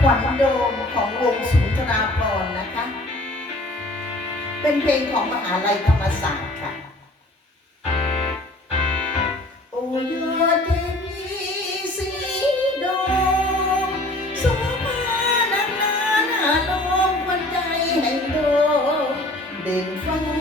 ขวัญโดมของวงสุนทราพรนะคะ เป็นเพลงของมหาลัยธรรมศาสตร์ค่ะ โอ้ยเทมีสีโดมสมานานานหาลมวันใจแห่งโดมเด่นฟ้า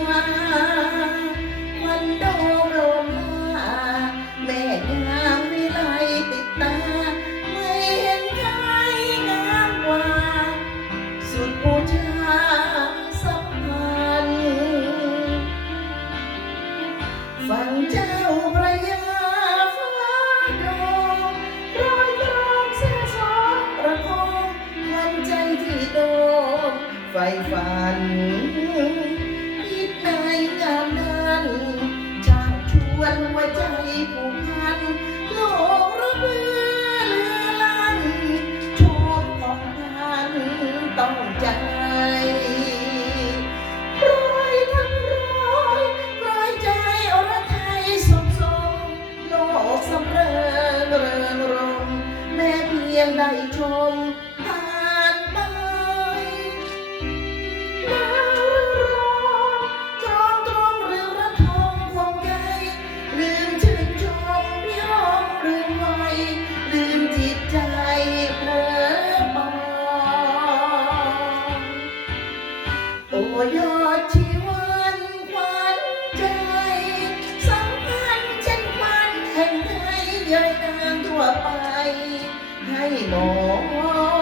ฟฝันคิดในงานนั้นจากชวนหัวใจผูกพันโลกระเบือเลือลันโชคของนั้นต้องใจร้อยทั้งร้อยร้อยใจอรไทยสมทรงโลกสำเริงเริงแม้เพียงได้ชม ไป ให้หมอ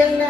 pierna